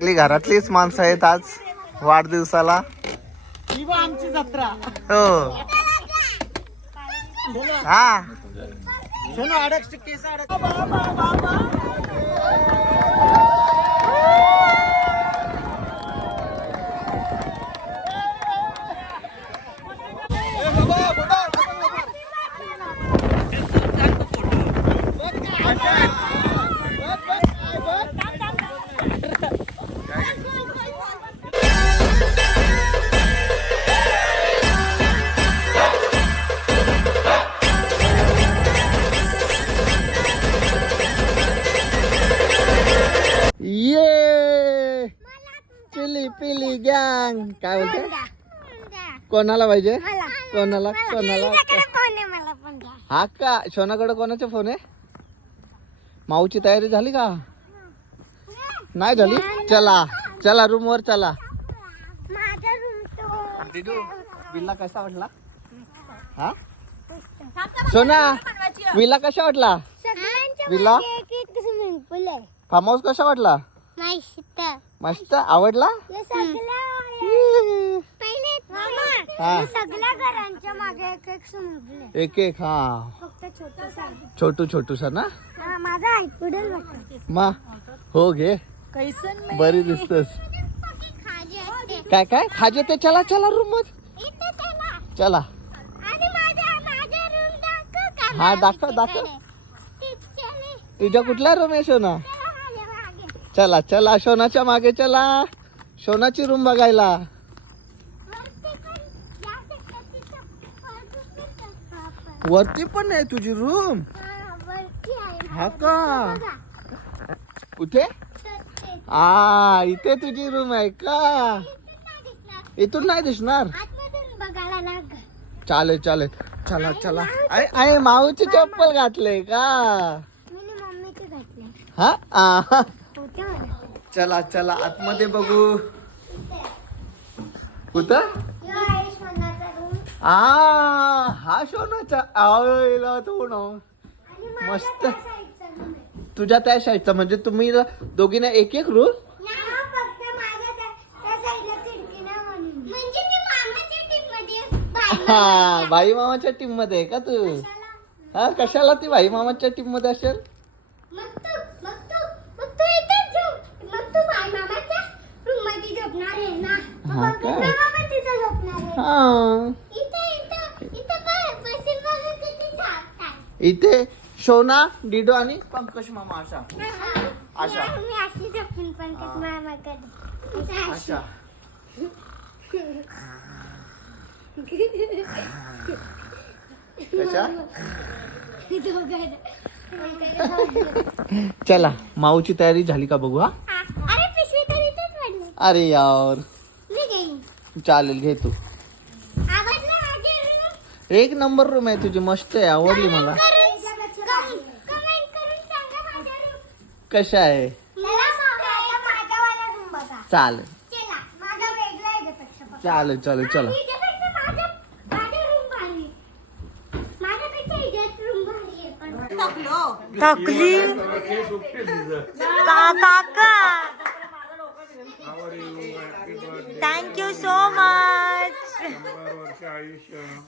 आपली घरातलीच माणसं आहेत आज वाढदिवसाला. ही आमची जत्रा. हो. हा. केस अडक पिली पिली गँग काय बोलते? कोणाला पाहिजे? कोणाला? कोणाला? हा का? शोनाकडे कोणाचा फोन आहे? माऊची तयारी झाली का? नाही झाली? चला. चला रूम वर चला. माझा रूम तो. दिदू बिल्ला कसा वाटला? हा? सोना विला कशा वाटला. सगळ्यांच्या विला? फार्म हाऊस कसा वाटला? मस्त मस्त. आवडला? हा. सगळ्या घरांच्या मागे एक एक हा. फक्त छोटसा. छोटू छोटूसा ना? हा माझा आयपुडल मा हो घे. बरी दिसतस. खाजी असते काय काय? खाजे ते चला चला रूममध्ये इथे चला. चला. आणि माझा माझा रूम दाखव का हा, दाखव, दाखव. तुझ्या कुठला रूम आहे सोना? चला माझ्या मागे. चला चला शोनाच्या मागे चला. शोनाची रूम बघायला. वरती पण आहे तुझी रूम हा, हा का. कुठे? आ इथे तुझी रूम आहे का? इथून नाही दिसणार. चालेल चालेल. चला चला. अरे अरे माऊची चप्पल घातले का? हा? हा. चला चला आतमध्ये बघू. कुठं? आ हा शोनाचा. आवडला तो ना. मस्त. साईडचा तुझ्या त्या शाळेचा म्हणजे तुम्ही दोघींना एक एक रूम हा, भाई मामाच्या टीममध्ये आहे का तू? हा कशाला ती भाई मामाच्या टीममध्ये असेल मग तू मग तू मग तू इथेच झोप मग तू बाय मामाच्या रूममध्ये झोपणार आहे ना हा का? हा. इथं शोना डिडो आणि पंकज मामा अशा. चला माऊची तयारी झाली का बघू हा. अरे यार. चालेल घे तू आवडलं माझे room? एक नंबर रूम आहे तुझी मस्त आहे आवडली मला. कशा आहे. चालेल चला, माझा वेगळा आहे त्यापेक्षा बघा. चालेल चालेल चला. थकली का काका thank you so much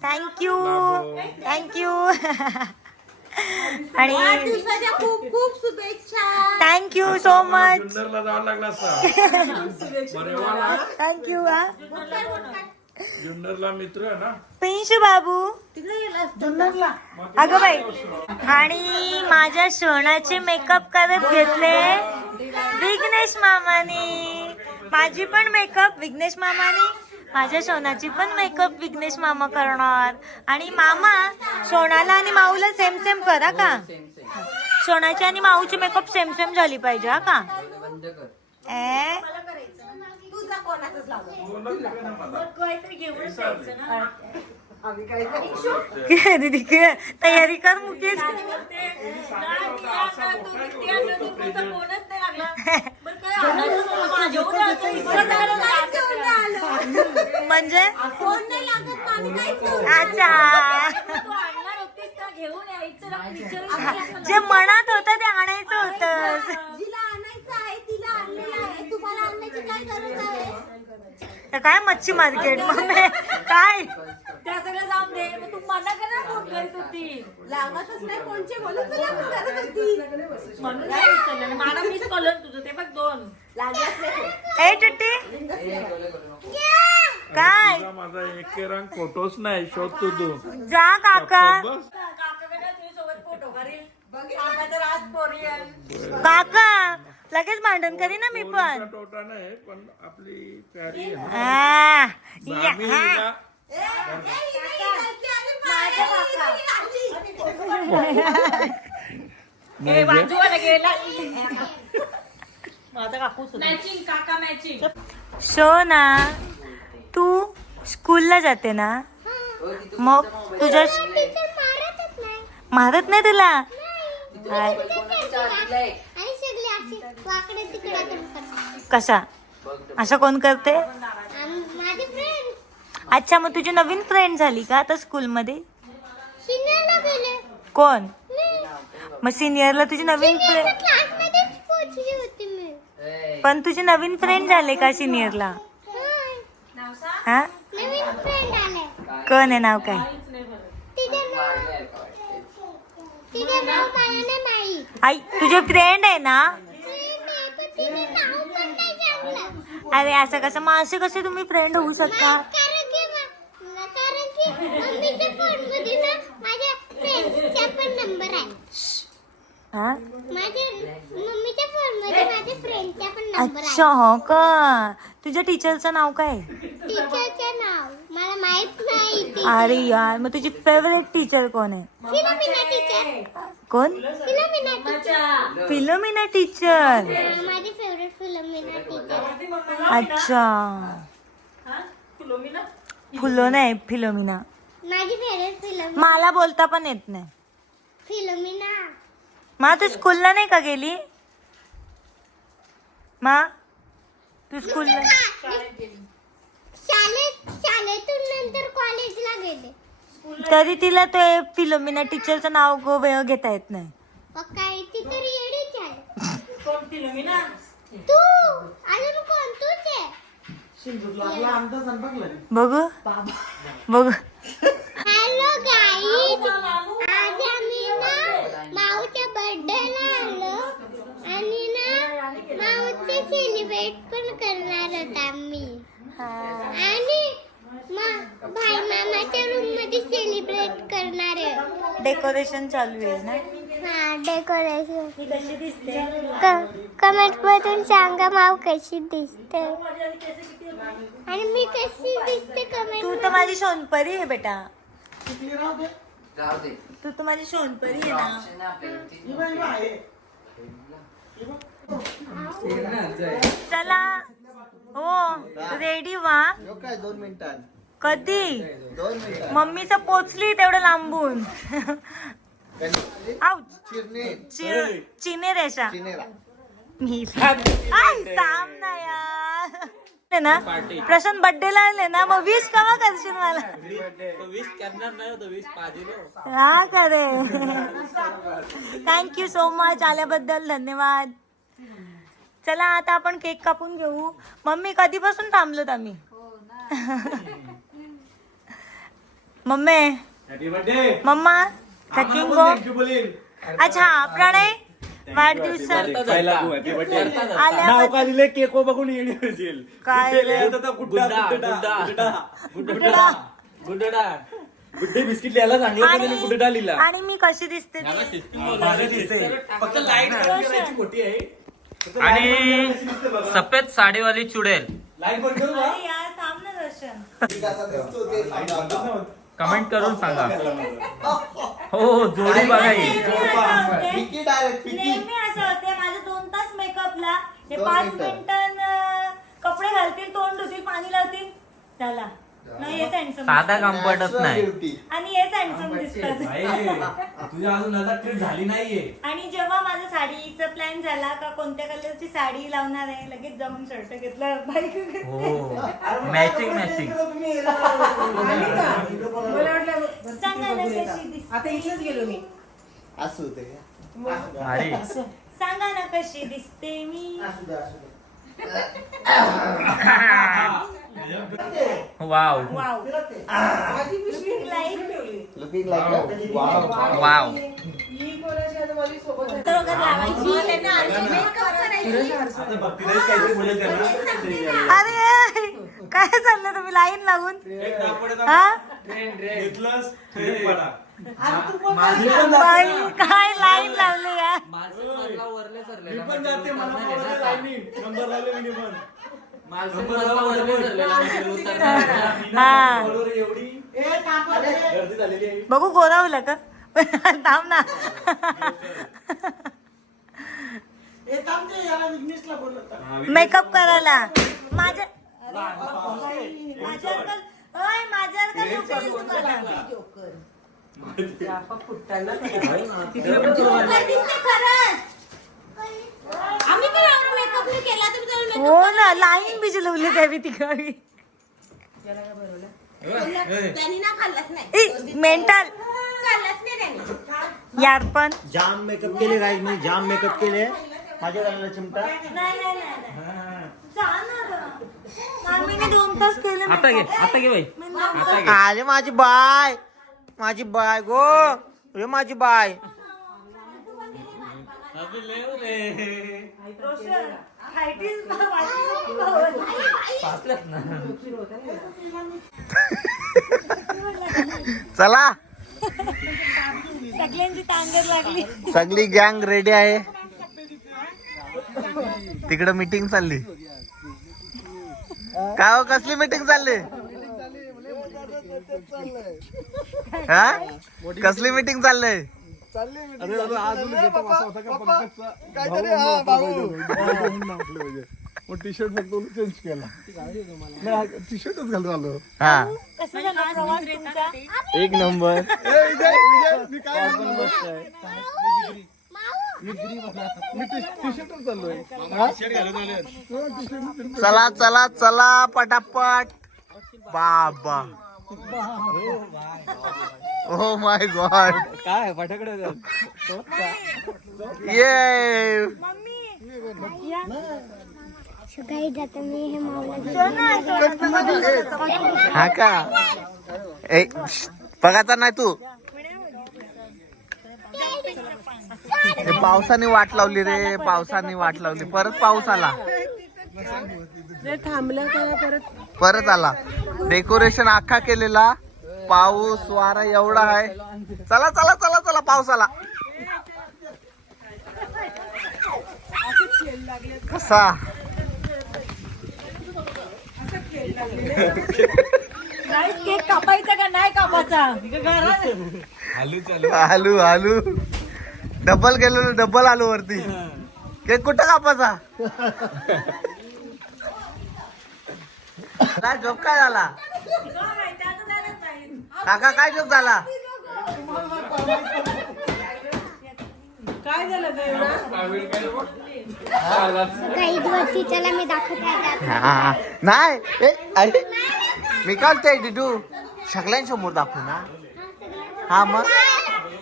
thank you thank you आणि खूप खूप शुभेच्छा. Thank you so much thank you जुन्नरला मित्र आहे ना? पिंशू बाबू. अगं बाई. आणि माझ्या सोनाचे मेकअप करत घेतले विघ्नेश मामाने. माझी पण मेकअप विघ्नेश मामाने माझ्या सोनाची पण मेकअप विघ्नेश मामा करणार. आणि मामा सोनाला आणि माऊला सेम सेम करा का? सोनाची आणि माऊची मेकअप सेम सेम झाली पाहिजे हा का? ए? दीदी के- तयारी कर मुकेश. म्हणजे? अच्छा. जे मनात होतं ते आणायचं होतं. आहे तिला आणलेलं आहे. तुम्हाला आणण्याची तर काय मच्छी मार्केट? मम्मी काय? त्या सगळं जाऊन दे. मग तू मना कर ना फोन करीत होती. लागतच नाही कोणचे बोलत तुला पण करत होती. म्हणून नाही विचारलं? मला मिस कॉल तुझं ते बघ दोन. लागलाच नाही ए चिट्टी. काय? माझा एक रंग फोटोच नाही शोध तू तू जा काका. बस. काकाकडे तुझ्यासोबत फोटो करील काका तर आज पोरियन काका लगेच भांडण करी ना मी पण. टोटा नाही पण आपली प्यारी आहे ना. आ, या, आम्ही हा. हिला- ए बाजूला गेला. माझा काकू मॅचिंग काका मॅचिंग सोना तू स्कूलला जाते ना? मग तुझ्या टीचर मारतच नाही. मारत नाही तुला? नाही. आणि सगळे असे वाकडे तिकडे करतात कसा असं कोण करते? अच्छा मग तुझी नवीन फ्रेंड झाली का आता स्कूलमध्ये सिनियरला गेले. कोण? मी. मग सिनियरला तुझी नवीन फ्रेंड पण तुझी नवीन फ्रेंड झाले का सिनियरला. हा? नवीन फ्रेंड आले. कोण आहे नाव काय? तिचे नाव तिचे नाव मला नाही माहीत आई तुझे फ्रेंड आहे ना फ्रेंड आहे पण तिचे नाव पण नाही सांगलं अरे असं कसं? मग असे कसे तुम्ही फ्रेंड होऊ शकता? कारण की मा- कारण की मम्मीच्या फोनमध्ये ना माझ्या फ्रेंड्सचा पण नंबर आहे. हा? माझ्या मम्मीच्या फोनमध्ये माझ्या फ्रेंडचा पण नंबर अच्छा आहे हो का? तुझ्या टीचरचं नाव काय? टीचरचं नाव मला माहीत नाही ती अरे यार मग तुझी फेवरेट टीचर कोण आहे? फिलोमिना टीचर कोण? फिलोमिना टीचर फिलोमिना टीचर माझी फेवरेट फिलोमिना टीचर अच्छा. फुलो नाही फिलोमिना माझी फेवरेट फिलोमिना मला बोलता पण येत नाही. फिलोमिना मा तू स्कूलला नाही का गेली? मा तू स्कूलला शाळेत शाळेतून नंतर कॉलेजला गेले. तरी तिला ते फिलोमिना टीचरचं नाव गो वेळ घेता येत नाही. मग काय ती तर येडीच आहे. कोण फिलोमिना तू अजून कोण? तूच आहे. लागला अंदाज आणि बघलं बघू. बघू. हॅलो गाईज आज आम्ही ना माऊच्या बर्थडेला आलो. आणि ना माऊचे सेलिब्रेट पण करणार आहोत आम्ही. आणि मा- भाई मामाच्या रूममध्ये सेलिब्रेट करणार आहे. डेकोरेशन चालू आहे ना? हा डेकोरेशन कशी दिसते? कमेंट मधून सांगा माव कशी दिसते. आणि मी कशी दिसते कमेंट तू तर माझी सोनपरी आहे बेटा. तू तर माझी सोनपरी आहे ना. ही चला. हो रेडी काय दोन मिनिटात? कधी? दोन मिनिटात. मम्मीचं पोचली तेवढं लांबून. चिरणे. चिने रेषा. चिनेरा मी आय, थांब ना यार. आहे ना प्रशांत बर्थडेला आले ना मग वीस कवा करशील मला? हा करे थँक्यू सो मच आल्याबद्दल धन्यवाद. चला आता आपण केक कापून घेऊ. मम्मी कधीपासून थांबलोत आम्ही? मम्मी. मम्मा थकिंग गो. अच्छा प्रणय वाढदिवसा नाव का दिले केक बघून येणे होईल काय गुड्डे लिहायचं तर गुड्डा गुड्डा गुड्डा गुड्डे. बिस्किट लिहायला चांगलं गुड्डा लिहिला. आणि मी कशी दिसते? फक्त लाइट करायची मोठी आहे. आणि सफेद साडीवाली चुडेल. कमेंट करून सांगा. हो जोडी बघाई पिकी डायरेक्ट पिकी नेहमी असं होते माझे दोन तास मेकअपला हे दोन पाच मिनिटं. मिनिटां कपडे घालतील तोंड धुतील पाणी लावतील. चला. नाही हेच handsome साधा दिसतात. काम पडत नाही. आणि हेच हँडसम दिसतात तुझ्या अजून आता ट्रिप झाली नाहीये. आणि जेव्हा माझा साडीचा प्लॅन झाला का कोणत्या कलरची साडी लावणार आहे लगेच जाऊन शर्ट घेतला. बाईक हो. मॅचिंग मॅचिंग सांगा ना कशी दिसते. आता इथेच गेलो मी. असू दे. भारी. सांगा ना कशी दिसते मी. असू दे असू दे. वाव लुकिंग लाईक वाव अरे काय चाललं तुम्ही? लाईन लागून? हा? काय लाईन लावली या हा. बघू गोरावलं का? थांब ना. मेकअप करायला. माझ्या. आम्ही पण मेकअप केला. हो ना लाईन बिजलवली त्यावी तिकडे त्यांनी ना खाल्लाच नाही. मेंटल. खाल्लाच नाही त्यांनी. यार पण. जाम मेकअप केले काय मी जाम मेकअप केले. माझ्या गालाला चिमटा. आम्ही दोन तास केले आता घे आता घे बाई. आता घे. आले माझी बाय. माझी बाय गो. हे माझी बाय. चला. सगळ्यांची तांगर लागली. सगळी गँग रेडी आहे. तिकडे मीटिंग चालली. काय हो कसली मीटिंग चालली? हा? कसली मीटिंग चाललंय? टी शर्ट फक्त चेंज केला. टी शर्टच घालून आलो. हा. कसं झाला प्रवास तुमचा? एक नंबर. मी काय मी टी शर्टच चाललोय चला चला चला पटापट. बाबा. ओ माय गॉड काय फटाकडे ये सकाळी जातो मी हे मावला हा का? ए बघायचा नाही तू. पावसाने वाट लावली रे. पावसाने वाट लावली. परत पाऊस आला. थांबलं का? परत परत आला. डेकोरेशन अख्खा केलेला. पाऊस वारा एवढा आहे. चला चला चला चला पाऊस आला कसा केक कापायचा का नाही कापायचा? आलू आलू डबल गेलेलो डबल आलू वरती केक कुठं कापाचा काय जोक काय झाला? काका काय जोक झाला? वरती चला मी दाखवते. हा, नाही ए, अरे मी काय ते डिटू सगळ्यांसमोर दाखवू ना. हा मग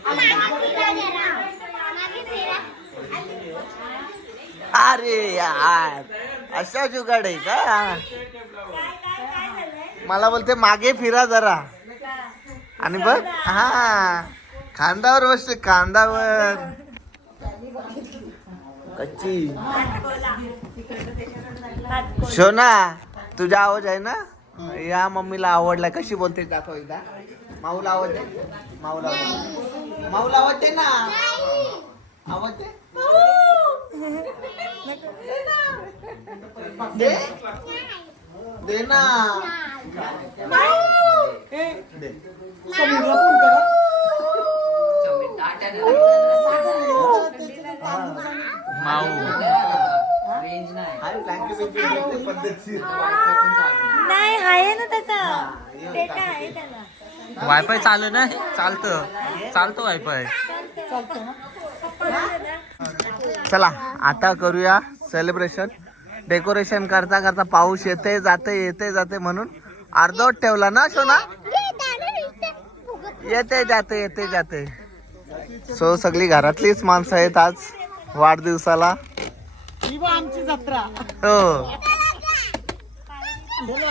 मागे फिरा जरा. मागे फिरा. अरे यार अशा जुगाड आहे का? मला बोलते मागे फिरा जरा. आणि बघ हा खांदावर बसते खांदावर. कच्ची. शोना तुझा आवाज आहे ना? या मम्मीला आवडला कशी बोलते दाखव एकदा. माऊला आवडते माऊला आवडते माऊला आवडते ना. आवडते दे दे ना दे. पद्धतशीर. नाही आहे ना त्याचा. डेटा आहे त्याला? वायफाय चालू ना चालतं. चालतं वायफाय. चला आता करूया सेलिब्रेशन डेकोरेशन करता करता पाऊस येते जाते येते जाते म्हणून अर्धवट ठेवला ना सोना? येते जाते येते जाते सो सगळी घरातलीच माणसं आहेत आज वाढदिवसाला. आमची जत्रा हो.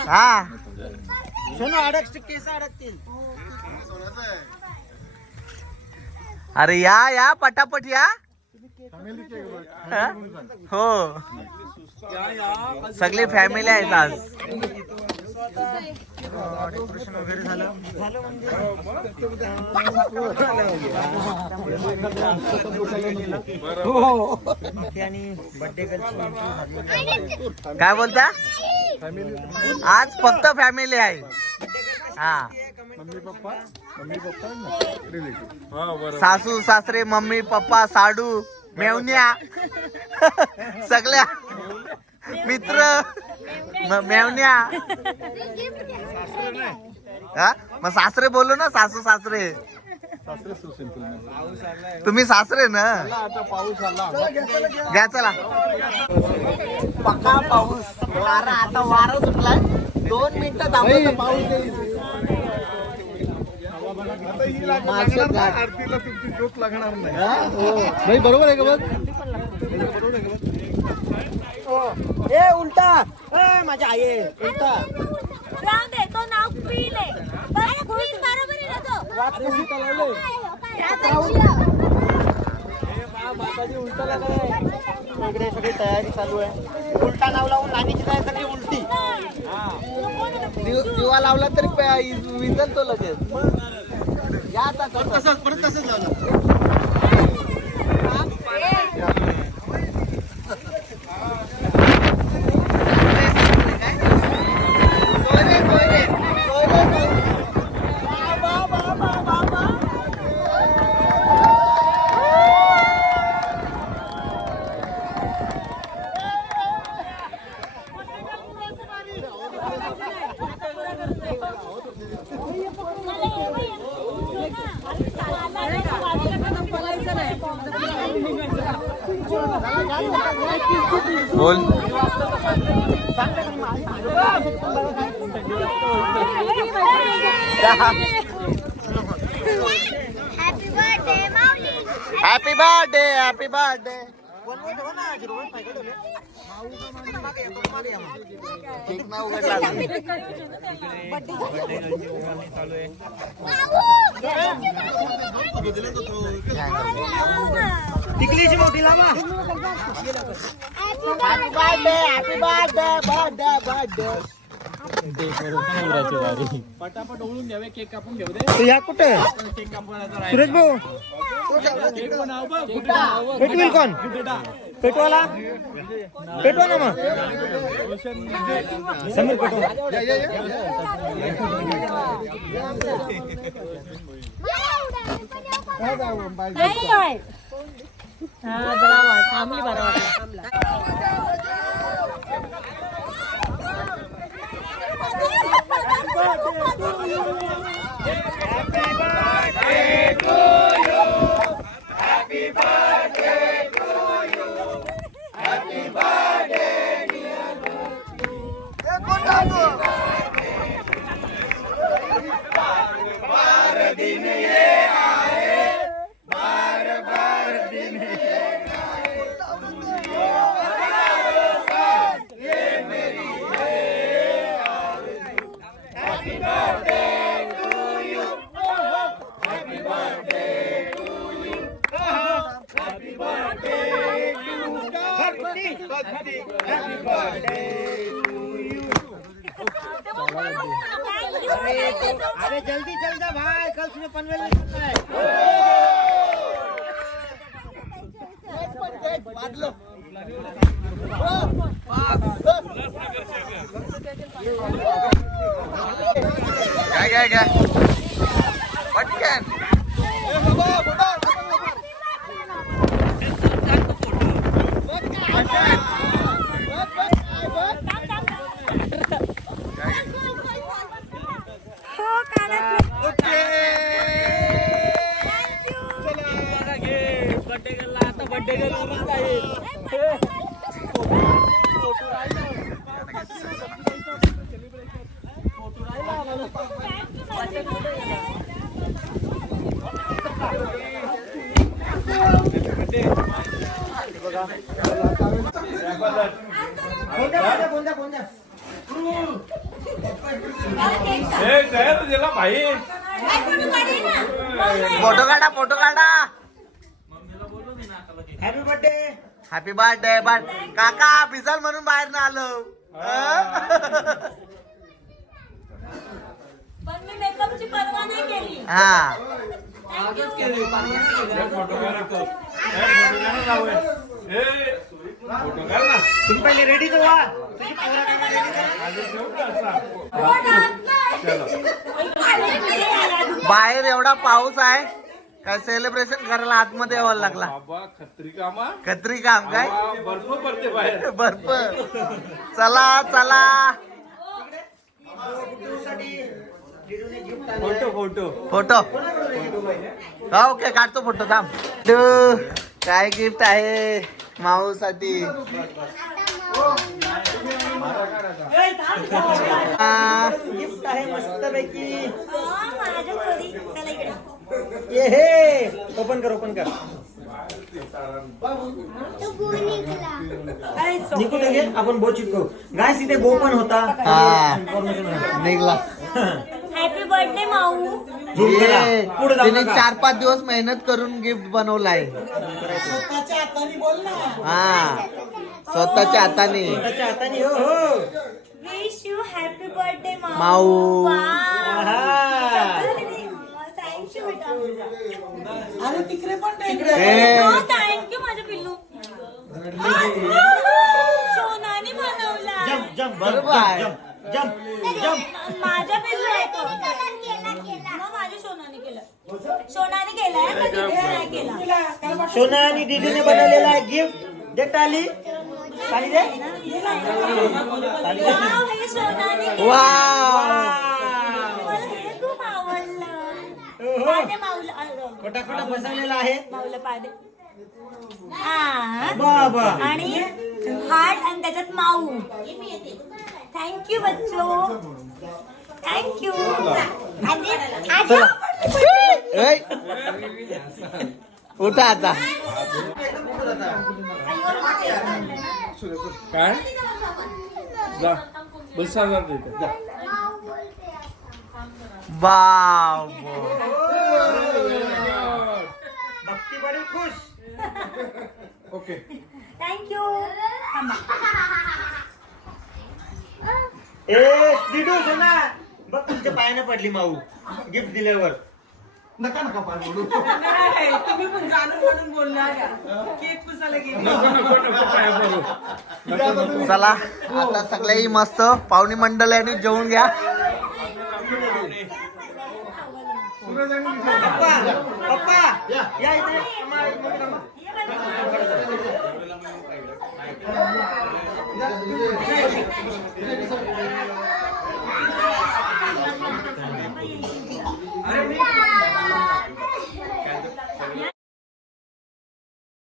हा. अरे या या पटापट या. हा? हो सगळी फॅमिली आहेत आज डेकोरेशन वगैरे झालं झालं आणि बर्थडे गर्लची काय बोलता? आज फक्त फॅमिली आहे. हा. सासू सासरे मम्मी पप्पा साडू. मेवण्या. सगळ्या. मित्र. मेवण्या. हा? मग सासरे बोलू ना सासू सासरे. तुम्ही सासरे ना? घ्या चला. पका पाऊस. वारा आता वारा सुटला. दोन मिनिटं पाऊस आरतीला तुमची लागणार नाही. नाही बरोबर आहे का बघ? ए उलटा. ए माझ्या आई आहे. उलटा. राहू दे तो नाव क्वीन आहे. बस क्वीन बरोबर आहे ना तो? वाच कशी चालवले इकडे सगळी तयारी चालू आहे. उलटा नाव लावून नाणीची तयारी सगळी उलटी. दिव- दिवा लावला तरी पे- विझल तो लगेच. या आता कसं. परत तसंच लावलं सोयरे, सोयरे, सोयरे, सोयरे. बोल happy birthday Mauli happy birthday happy birthday cake नाही उघडला अजून. टिकलीची मोठी लावा happy birthday happy birthday birthday birthday तू या कुठे सुरेश भाऊ पेटवेल कोण पेटवाला? पेटवा ना मग. समीर पेटवा. हा जरा थांबली बरं वाटलं अरे जल्दी चल जा भाई कल सुबह पनवेल में जाना है काय काय काय पटकन बर्थडे गर्लला आता बर्थडे गर्ल कोणत्या कोणत्या कोणत्या हे काय दिला भाई. फोटो काढा फोटो काढा. Happy birthday happy birthday but काका भिजाल म्हणून बाहेर ना आलो? पण मी मेकअपची पर्वा नाही केली हे फोटो तुम्ही पहिले रेडी व्हा. तुझी पोरं काय ready करा. बाहेर एवढा पाऊस आहे काय सेलिब्रेशन करायला आतमध्ये यावं लागला. बाबा खत्री कामा? कत्री काम काय? बर्फ पडते बाहेर. बर्फ. चला चला. Photo photo. फोटो. हा ओके काढतो फोटो थांब. काय गिफ्ट आहे माऊ साठी गिफ्ट आहे मस्त पैकी माझ्या घरी चला इकडे ये हे ओपन कर ओपन कर. तो गो निघला निघू दे आपण बो चिटको गाय तिथे गो पण होता. हा. निघला. हॅपी बर्थडे माऊ. तिने. चार पाच दिवस मेहनत करून गिफ्ट बनवलाय. हा. स्वतःच्या हाताने. हो हो. Wish you happy birthday Mau. Thank you बेटा ए, थँक्यू माझं पिल्लू. सोनाने बनवला. बरोबर. आहे. जम्प जम्प जम्प माझा पिल्लू आहे तो मग माझ्या सोनाने केलं सोनाने केलाय पण दीदीने नाही केला सोना आणि दीदीने बनवलेला आहे गिफ्ट दे टाली टाली दे टाली दे. वाव, हे सोनाने केलं. वाव मला हे खूप आवडलं ओहो. पादे माऊला अरे, खोटा खोटा बसवलेला आहे माऊला पादे हा बाबा आणि हार्ट आणि त्याच्यात माऊ थँक्यू बच्चो. थँक्यू. ऐ. उठा आता. काय? जा. बसा जा तिथे जा. बाव भक्ती बडी खुश. ओके. Thank you. ए दिदू सोना. बघ तुमच्या पायाने पडली माऊ. गिफ्ट दिल्यावर. नाही, तुम्ही पण जाणून म्हणून बोलणार का केक पुसायला गेली. नको नको नको काय करू चला आता सगळेही मस्त. पाहुणी मंडळाने जेवून घ्या. पप्पा पप्पा. या. थांबा. 이제 이제 이제